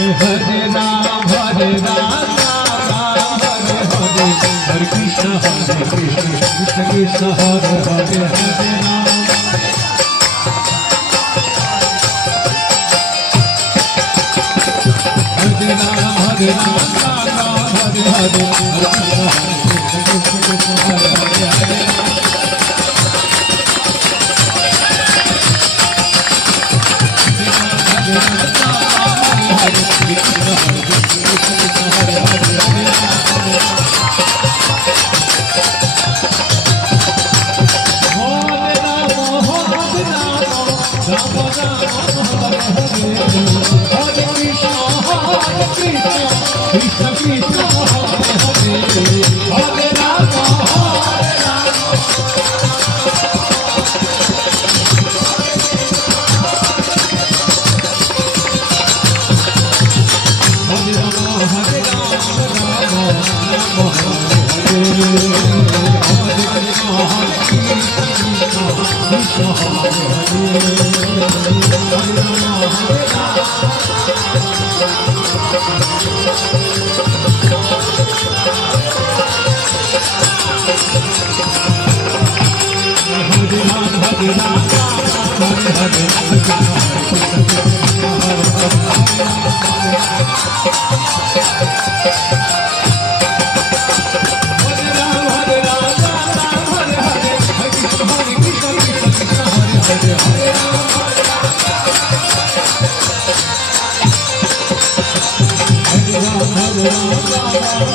Hare Ram, Hare Ram, Hare Krishna, Krishna Krishna, Hare Hare, Hare Ram. Hare Ram, Hare Ram, Hare Hare, Krishna Krishna, Hare Hare, Hare Ram. Krishna Krishna Hare Hare Rama Hare Rama Hare Rama Hare Rama Rama Rama Hare Krishna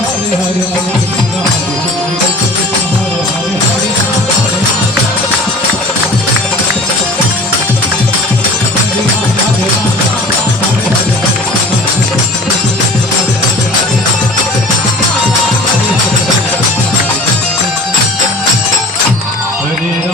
Hare Hare Hare